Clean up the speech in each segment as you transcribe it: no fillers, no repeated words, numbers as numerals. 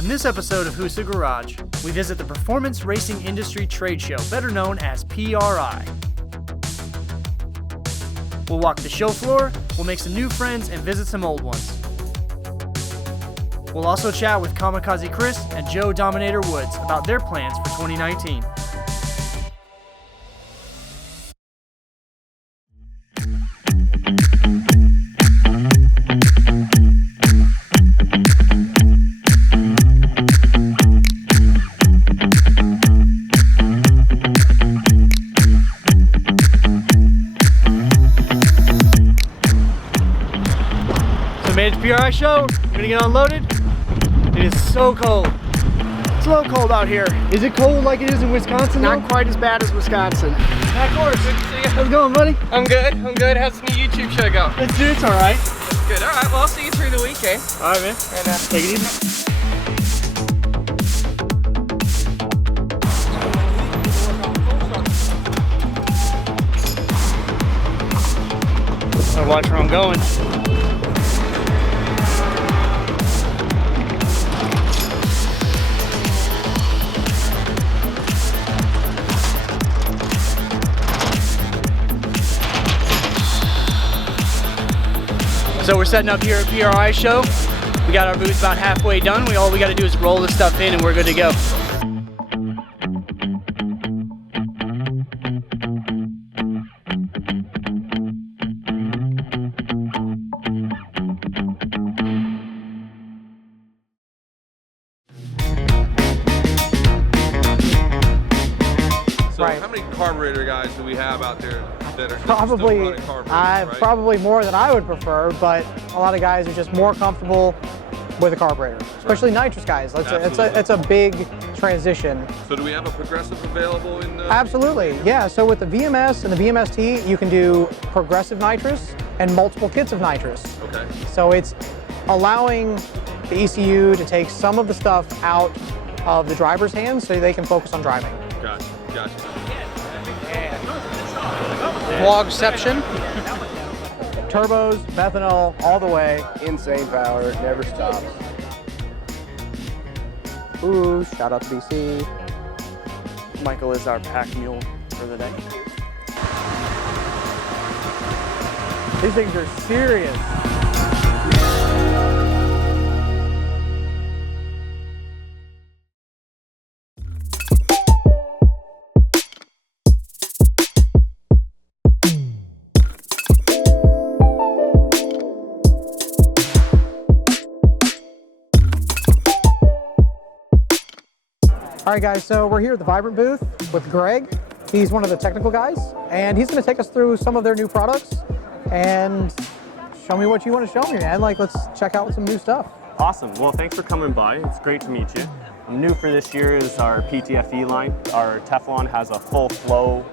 On this episode of HUSA Garage, we visit the Performance Racing Industry Trade Show, better known as PRI. We'll walk the show floor, we'll make some new friends, and visit some old ones. We'll also chat with Kamikaze Chris and Joe Dominator Woods about their plans for 2019. Made it to PRI show, we're gonna get unloaded. It is so cold. It's a little cold out here. Is it cold like it is in Wisconsin? Not quite as bad as Wisconsin. Of course. Good to see you. How's it going, buddy? I'm good. How's the new YouTube show go? It's all right. Good. All right. Well, I'll see you through the weekend. All right, man. And take it easy. I watch where I'm going. So we're setting up here at PRI show. We got our booth about halfway done. All we got to do is roll the stuff in and we're good to go. So how many carburetor guys do we have out there that are probably still running carburetors, right? Probably more than I would prefer, but a lot of guys are just more comfortable with a carburetor, especially nitrous guys. It's a big transition. So do we have a progressive available in the... Absolutely, yeah. So with the VMS and the VMST, you can do progressive nitrous and multiple kits of nitrous. Okay. So it's allowing the ECU to take some of the stuff out of the driver's hands so they can focus on driving. Gotcha. Vlogception. Turbos, methanol, all the way. Insane power, never stops. Ooh, shout out to BC. Michael is our pack mule for the day. These things are serious. All right, guys, so we're here at the Vibrant booth with Greg. He's one of the technical guys, and he's going to take us through some of their new products and show me what you want to show me, man. Like, let's check out some new stuff. Awesome. Well, thanks for coming by. It's great to meet you. New for this year is our PTFE line. Our Teflon has a full flow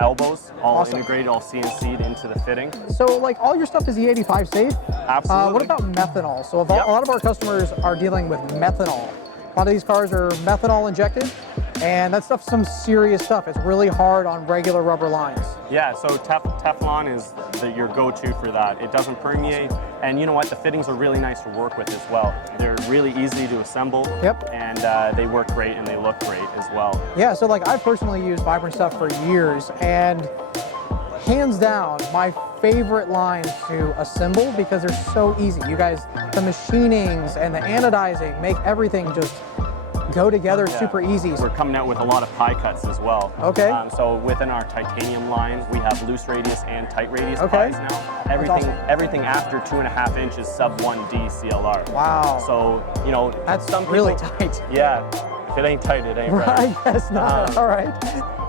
elbows, all Awesome. integrated, all CNC'd into the fitting. So, like, all your stuff is E85 safe? Absolutely. What about methanol? So, a Yep. lot of our customers are dealing with methanol. A lot of these cars are methanol injected, and that stuff's some serious stuff. It's really hard on regular rubber lines. Yeah, so Teflon is your go-to for that. It doesn't permeate, and you know what? The fittings are really nice to work with as well. They're really easy to assemble, Yep. and they work great and they look great as well. Yeah, so like I've personally used Vibrant stuff for years, and hands down, my favorite lines to assemble because they're so easy. You guys, the machinings and the anodizing make everything just go together super easy. We're coming out with a lot of pie cuts as well. Okay. So within our titanium line, we have loose radius and tight radius Okay. pies now. Awesome. Everything after 2.5 inches sub 1D CLR. Wow. So, you know, That's some really people, tight. Yeah. If it ain't tight, it ain't right. I guess not. All right.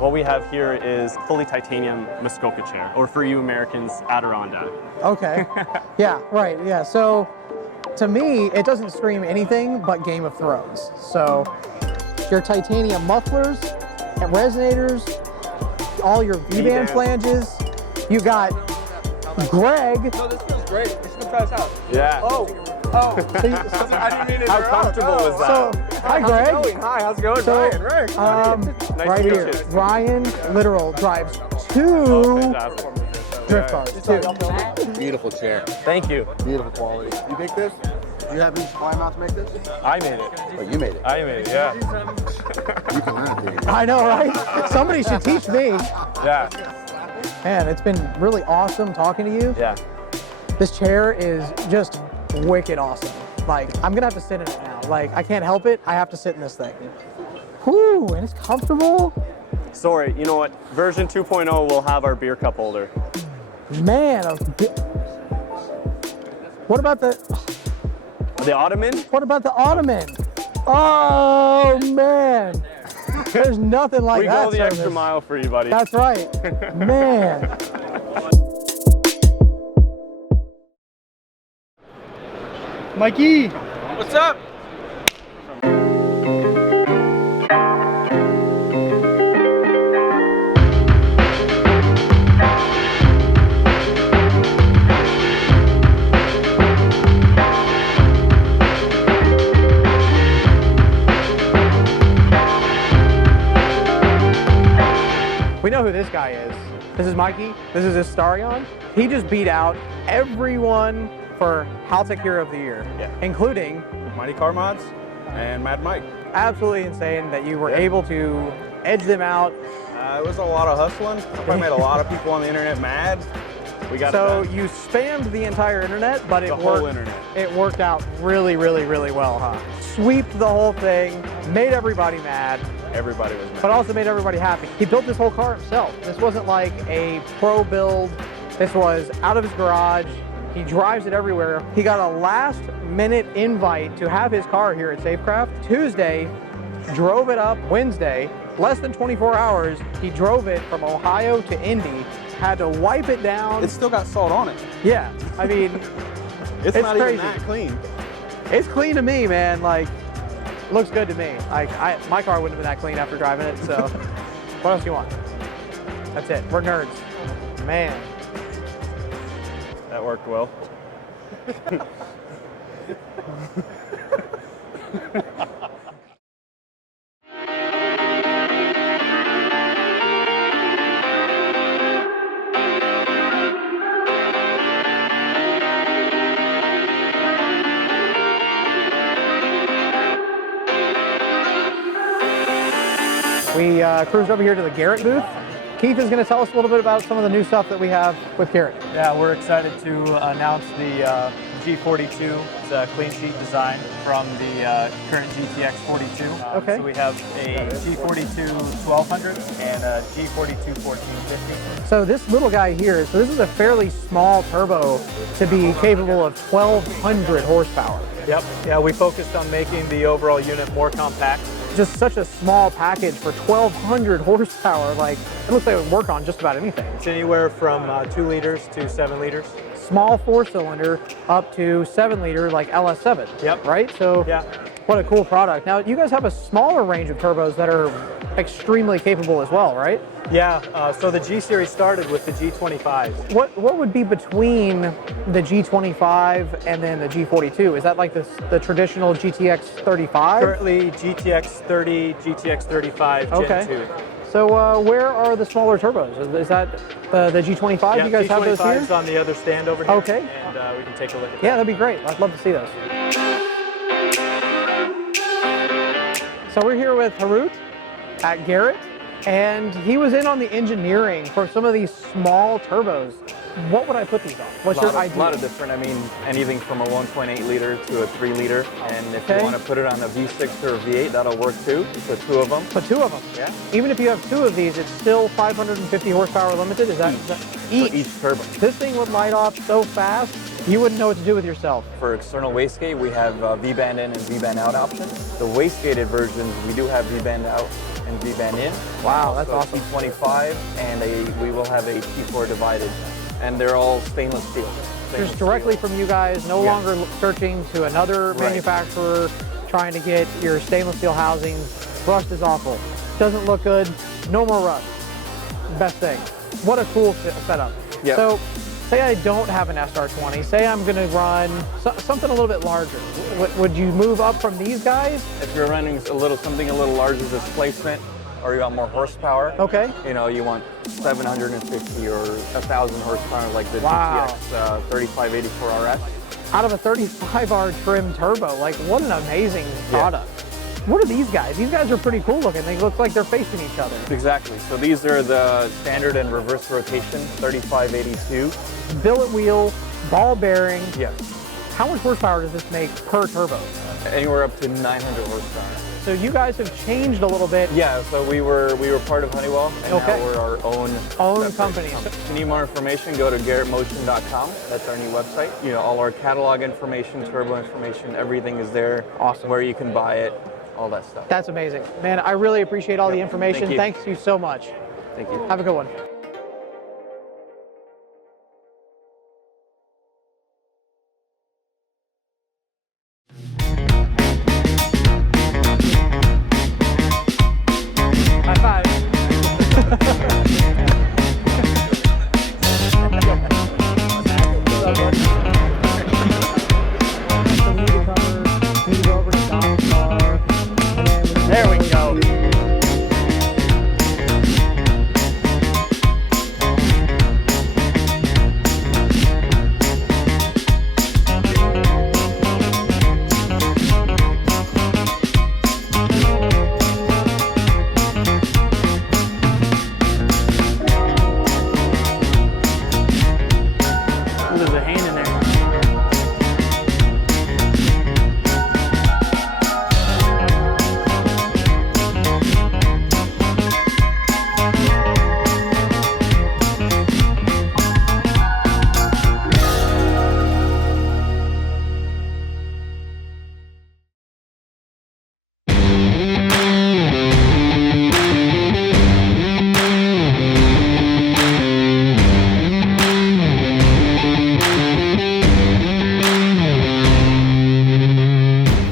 What we have here is fully titanium Muskoka chair, or for you Americans, Adirondack. Okay. Yeah, right. Yeah. So to me, it doesn't scream anything but Game of Thrones. So your titanium mufflers and resonators, all your V-band flanges. You got Greg. No, this feels great. We should try this out. Yeah. Oh. So you, I didn't mean to How interrupt. comfortable was that? so hi, Greg. How's it going? Hi, how's it going? So, Ryan, Rick. Nice right to meet here, you. Ryan Literal drives two Fantastic. drift cars. Two. Beautiful chair. Thank you. Beautiful quality. You pick this? You have any supply amount to make this? I made it. But you made it. I made it, yeah. You can learn it, dude. I know, right? Somebody should teach me. Yeah, Man, it's been really awesome talking to you. yeah. This chair is just wicked awesome. Like, I'm gonna have to sit in it now. Like, I can't help it. I have to sit in this thing. Whoo, and it's comfortable. Sorry, you know what? Version 2.0 will have our beer cup holder. Man, what about the ottoman? What about the ottoman? Oh man, there's nothing like We that. go the extra service. mile for you, buddy. That's right, man. Mikey, What's up? We know who this guy is. This is Mikey. This is his Starion. He just beat out everyone for Haltech Hero of the Year, Yeah. including Mighty Car Mods and Mad Mike. absolutely insane that you were able to edge them out. It was a lot of hustling. I made a lot of people on the internet mad. We got So it done. you spammed the entire internet, but it The worked. whole internet. It worked out really, really, really well, huh? Sweeped the whole thing, made everybody mad, Everybody was mad. but also made everybody happy. He built this whole car himself. This wasn't like a pro build. This was out of his garage. He drives it everywhere. He got a last minute invite to have his car here at Safecraft. Tuesday, drove it up. Wednesday, less than 24 hours, he drove it from Ohio to Indy, had to wipe it down. It's still got salt on it. Yeah, I mean, It's not crazy. even that clean. It's clean to me, man. Like, looks good to me. Like, my car wouldn't have been that clean after driving it, so what else do you want? That's it. We're nerds. Man. That worked well. We cruised over here to the Garrett booth. Keith is going to tell us a little bit about some of the new stuff that we have with Garrett. Yeah, we're excited to announce the G42. It's a clean sheet design from the current GTX 42. Okay. So we have a G42 1200 and a G42 1450. So this little guy here, so this is a fairly small turbo to be capable of 1,200 horsepower. Yep. Yeah, we focused on making the overall unit more compact. Just such a small package for 1,200 horsepower. Like, it looks like it would work on just about anything. It's anywhere from 2 liters to 7 liters. Small 4-cylinder up to 7-liter like LS7. Yep. Right? So Yeah. what a cool product. Now, you guys have a smaller range of turbos that are extremely capable as well, right? Yeah, so the G series started with the G25s. What would be between the G25 and then the G42? Is that like the traditional GTX 35? Currently GTX 30, GTX 35, Gen Okay. 2. So where are the smaller turbos? Is that the G25? Yeah, You guys have those here? G25's on the other stand over here. Okay. And we can take a look at that. Yeah, that'd be great. I'd love to see those. So we're here with Harut at Garrett, and he was in on the engineering for some of these small turbos. What would I put these on? What's your idea? A lot of different, I mean, anything from a 1.8 liter to a 3 liter. And if Okay. you want to put it on a V6 or a V8, that'll work too. So 2 of them. Put 2 of them. Yeah. Even if you have 2 of these, it's still 550 horsepower limited. Is that each? For each turbo. This thing would light off so fast, you wouldn't know what to do with yourself. For external wastegate, we have V-band in and V-band out options. The wastegated versions, we do have V-band out and V-band in. Wow, that's So awesome. T25 and we will have a T4 divided. And they're all stainless steel. Stainless Just directly steel. from you guys, no Yeah. longer searching to another Right. manufacturer, trying to get your stainless steel housings. Rust is awful. Doesn't look good. No more rust. Best thing. What a cool setup. Yeah. So, say I don't have an SR20. Say I'm going to run something a little bit larger. Would you move up from these guys? If you're running something a little larger displacement, or you want more horsepower, Okay. you know, you want 750 or 1,000 horsepower like the Wow. GTX 3584 RS. out of a 35R trim turbo. Like, what an amazing product. What are these guys? These guys are pretty cool looking. They look like they're facing each other. Exactly. So these are the standard and reverse rotation 3582. Billet wheel, ball bearing. Yes. How much horsepower does this make per turbo? Anywhere up to 900 horsepower. So you guys have changed a little bit. Yeah, so we were part of Honeywell, and now we're our own company. If you need more information, go to garrettmotion.com. That's our new website. You know, all our catalog information, turbo information, everything is there. Awesome. Where you can buy it, all that stuff. That's amazing. Man, I really appreciate all the information. Thank you. Thanks you so much. Thank you. Have a good one. High five. There we go. There's a hand in there.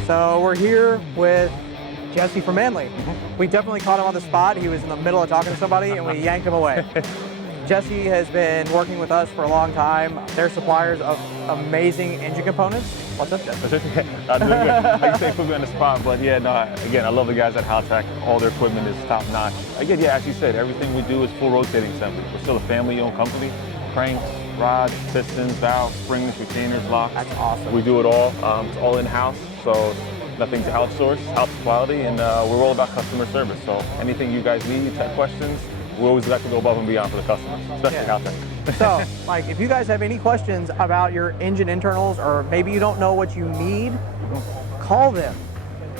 So we're here with Jesse from Manley. We definitely caught him on the spot. He was in the middle of talking to somebody and we yanked him away. Jesse has been working with us for a long time. They're suppliers of amazing engine components. What's up, Jesse? I'm doing good. Like you say, put me on the spot, but yeah, no, again, I love the guys at Haltech. All their equipment is top notch. Again, yeah, as you said, everything we do is full rotating assembly. We're still a family-owned company. Cranks, rods, pistons, valves, springs, retainers, locks. That's awesome. We do it all. It's all in-house, so nothing to outsource, house quality, and we're all about customer service. So anything you guys need, tech questions, we always like to go above and beyond for the customers, especially Haltech. So, like, if you guys have any questions about your engine internals, or maybe you don't know what you need, call them.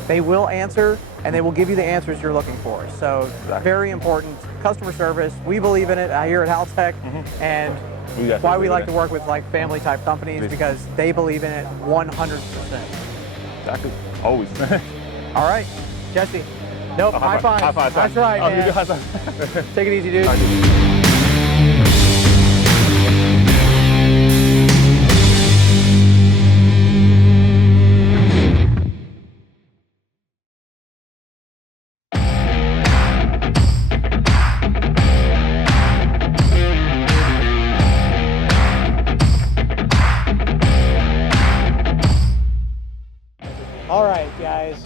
They will answer, and they will give you the answers you're looking for. So, very important. Customer service, we believe in it here at Haltech, and why we like to work with like family type companies, because they believe in it 100%. Exactly, always. All right, Jesse. Nope, high five. High five. That's right, Oh, man. you high five. Take it easy, dude. All right, guys.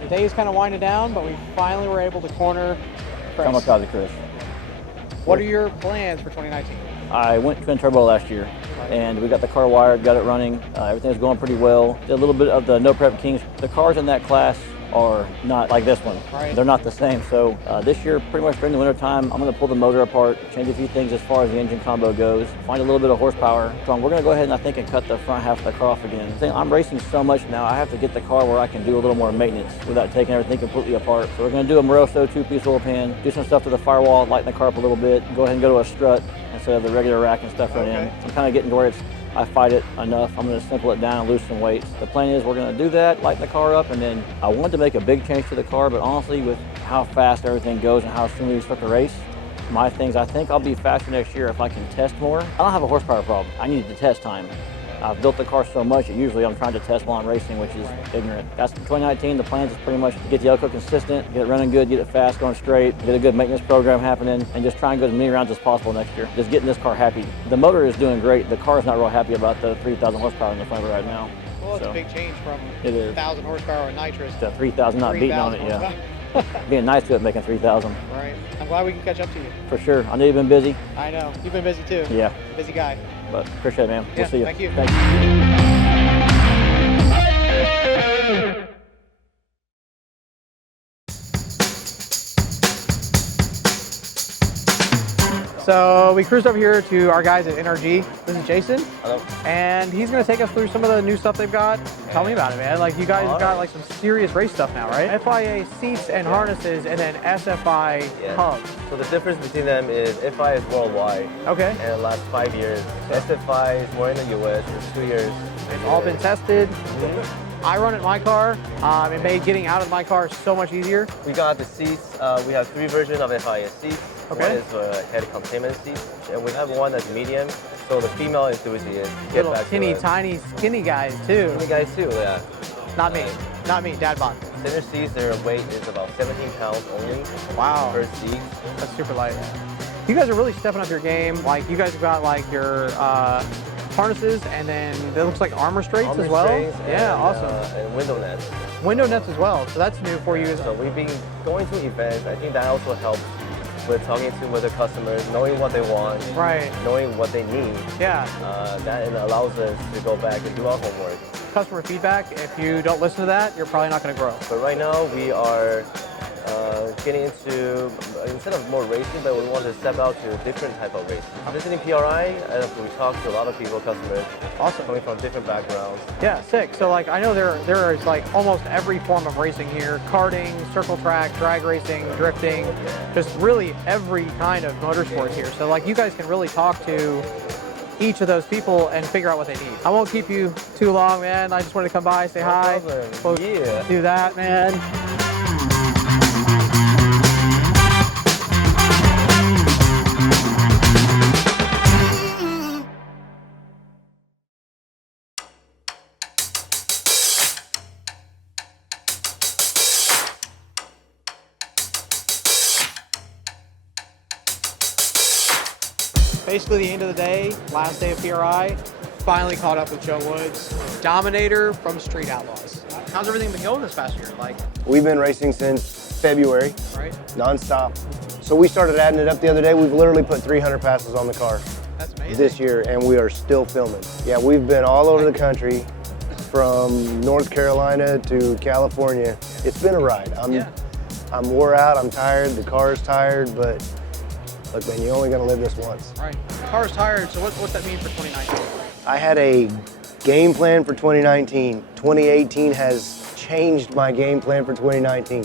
The day is kind of winding down, but we finally were able to corner Chris. Kamikaze Chris. What are your plans for 2019? I went twin turbo last year, and we got the car wired, got it running. Everything was going pretty well. Did a little bit of the no prep kings. The cars in that class are not like this one. Right. They're not the same. So this year, pretty much during the winter time, I'm going to pull the motor apart, change a few things as far as the engine combo goes, find a little bit of horsepower. So we're going to go ahead and I think and cut the front half of the car off again. I'm racing so much now, I have to get the car where I can do a little more maintenance without taking everything completely apart. So we're going to do a Moroso 2-piece oil pan, do some stuff to the firewall, lighten the car up a little bit, go ahead and go to a strut instead of the regular rack and stuff right in. I'm kind of getting to where I fight it enough. I'm going to simple it down and loosen weights. The plan is we're going to do that, lighten the car up, and then I wanted to make a big change to the car, but honestly, with how fast everything goes and how soon we start to race, my things, I think I'll be faster next year if I can test more. I don't have a horsepower problem. I needed the test time. I've built the car so much that usually I'm trying to test while I'm racing, which is ignorant. That's 2019. The plan is pretty much get the Elko consistent, get it running good, get it fast, going straight, get a good maintenance program happening, and just try and go as many rounds as possible next year. Just getting this car happy. The motor is doing great. The car is not real happy about the 3,000 horsepower in the front of it right now. Well, it's a big change from it is 1,000 horsepower and nitrous to 3,000, not beating on it, yeah. Being nice to it, making 3,000. Right. I'm glad we can catch up to you. For sure. I know you've been busy. I know. You've been busy too. Yeah. Busy guy. But appreciate it, man. Yeah, We'll see you. Thank you. Thank you. So we cruised over here to our guys at NRG. This is Jason. Hello. And he's gonna take us through some of the new stuff they've got. Tell me about it, man. Like you guys have got like some serious race stuff now, right? FIA seats and harnesses, and then SFI hubs. So the difference between them is FI is worldwide. Okay. And it lasts 5 years. SFI is more in the US, it's 2 years. It's all been tested. I run it in my car. It made getting out of my car so much easier. We got the seats. We have 3 versions of FIA seats. Okay. One is a head containment seat, and we have one that's medium. So the female enthusiasts get Little back teeny to it. tiny skinny guys too. Skinny guys too, yeah. Not me. Not me. Dad bod. Center seats, their weight is about 17 pounds only. Wow. Per seat. That's super light. You guys are really stepping up your game. Like you guys have got like your harnesses, and then it looks like armor straights as well. Yeah, awesome. And window nets. Window nets as well. So that's new for you. So we've been going to events. I think that also helps with talking to with the customers, knowing what they want, right? Knowing what they need. Yeah. That allows us to go back and do our homework. Customer feedback. If you don't listen to that, you're probably not going to grow. But right now we are getting into, instead of more racing, but we want to step out to a different type of racing. Visiting PRI, and we talk to a lot of people, customers, awesome, coming from different backgrounds. Yeah, sick. So like I know there is like almost every form of racing here: karting, circle track, drag racing, drifting, just really every kind of motorsport here. So like you guys can really talk to each of those people and figure out what they need. I won't keep you too long, man. I just wanted to come by, say hi. We'll do that, man. Basically the end of the day, last day of PRI, finally caught up with Joe Woods, Dominator from Street Outlaws. How's everything been going this past year? Like, we've been racing since February, right? Non-stop. So we started adding it up the other day. We've literally put 300 passes on the car. That's amazing. This year, and we are still filming. Yeah, we've been all over the country, from North Carolina to California. It's been a ride. I'm wore out, I'm tired, the car's tired, but look, man, you're only gonna live this once. Right. The car's tired, so what's that mean for 2019? I had a game plan for 2019. 2018 has changed my game plan for 2019.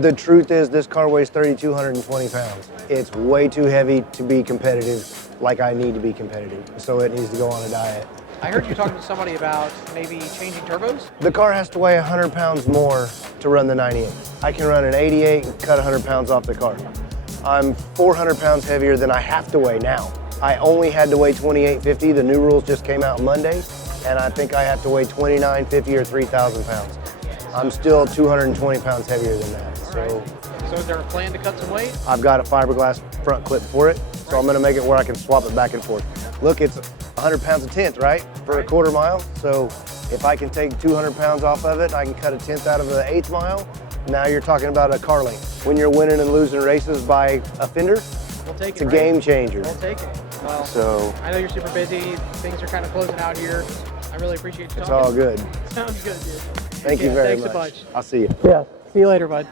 The truth is, this car weighs 3,220 pounds. It's way too heavy to be competitive like I need to be competitive, so it needs to go on a diet. I heard you talking to somebody about maybe changing turbos? The car has to weigh 100 pounds more to run the 98. I can run an 88 and cut 100 pounds off the car. I'm 400 pounds heavier than I have to weigh now. I only had to weigh 2850. The new rules just came out Monday, and I think I have to weigh 2950 or 3,000 pounds. I'm still 220 pounds heavier than that. So is there a plan to cut some weight? I've got a fiberglass front clip for it, so I'm gonna make it where I can swap it back and forth. Look, it's 100 pounds a tenth, right? For a quarter mile. So if I can take 200 pounds off of it, I can cut a tenth out of the eighth mile. Now you're talking about a car length. When you're winning and losing races by a fender, we'll take it's a game changer. We'll take it. Well, so I know you're super busy. Things are kind of closing out here. I really appreciate you talking. It's all good. Sounds good, dude. Thank you very much. much. I'll see you. Yeah. See you later, bud.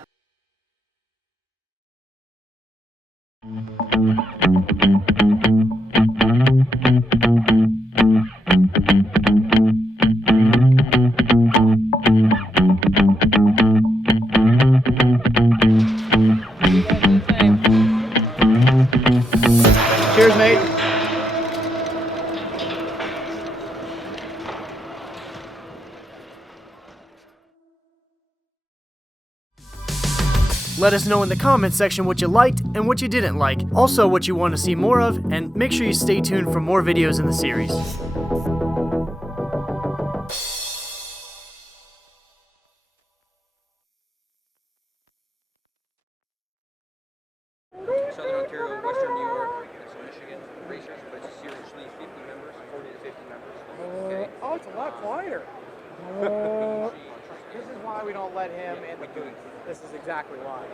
Cheers, mate. Let us know in the comments section what you liked and what you didn't like. Also what you want to see more of, and make sure you stay tuned for more videos in the series. Southern Ontario, Western New York, and some Michigan racers, but it's seriously 50 members, 40 to 50 members. Okay. Oh, it's a lot quieter. This is why we don't let him in the booth. This is exactly why.